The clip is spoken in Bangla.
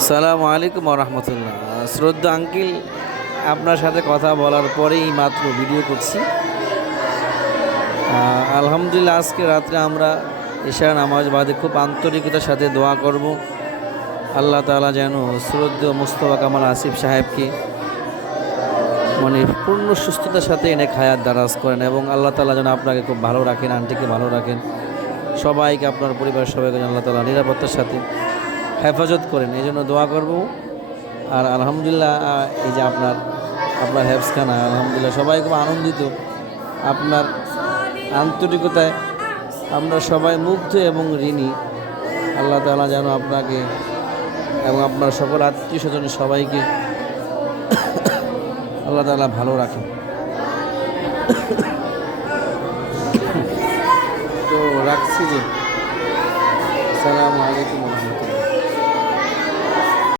আসসালামু আলাইকুম রহমতুল্লাহ। শ্রদ্ধা আঙ্কিল, আপনার সাথে কথা বলার পরেই মাত্র ভিডিও করছি। আলহামদুলিল্লাহ, আজকে রাত্রে আমরা ঈশা নামাজ বাদে খুব আন্তরিকতার সাথে দোয়া করব। আল্লাহ তাআলা যেন শ্রদ্ধেয় মুস্তফা কামাল আসিফ সাহেবকে মানে পূর্ণ সুস্থতার সাথে এনে হায়াত দারাজ করেন, এবং আল্লাহ তাআলা যেন আপনাকে খুব ভালো রাখেন, আন্টিকে ভালো রাখেন, সবাইকে, আপনার পরিবারের সবাইকে যেন আল্লাহ তাআলা নিরাপত্তার সাথে হেফাজত করেন, এই জন্য দোয়া করব। আর আলহামদুলিল্লাহ, এই যে আপনার আপনার হেফসখানা, আলহামদুলিল্লাহ সবাই খুব আনন্দিত আপনার আন্তরিকতায়। আমরা সবাই মুগ্ধ এবং ঋণী। আল্লাহ তাআলা যেন আপনাকে এবং আপনার সকল আত্মীয় স্বজন সবাইকে আল্লাহ তাআলা ভালো রাখেন। তো রাখছি যে, আসসালামু আলাইকুম।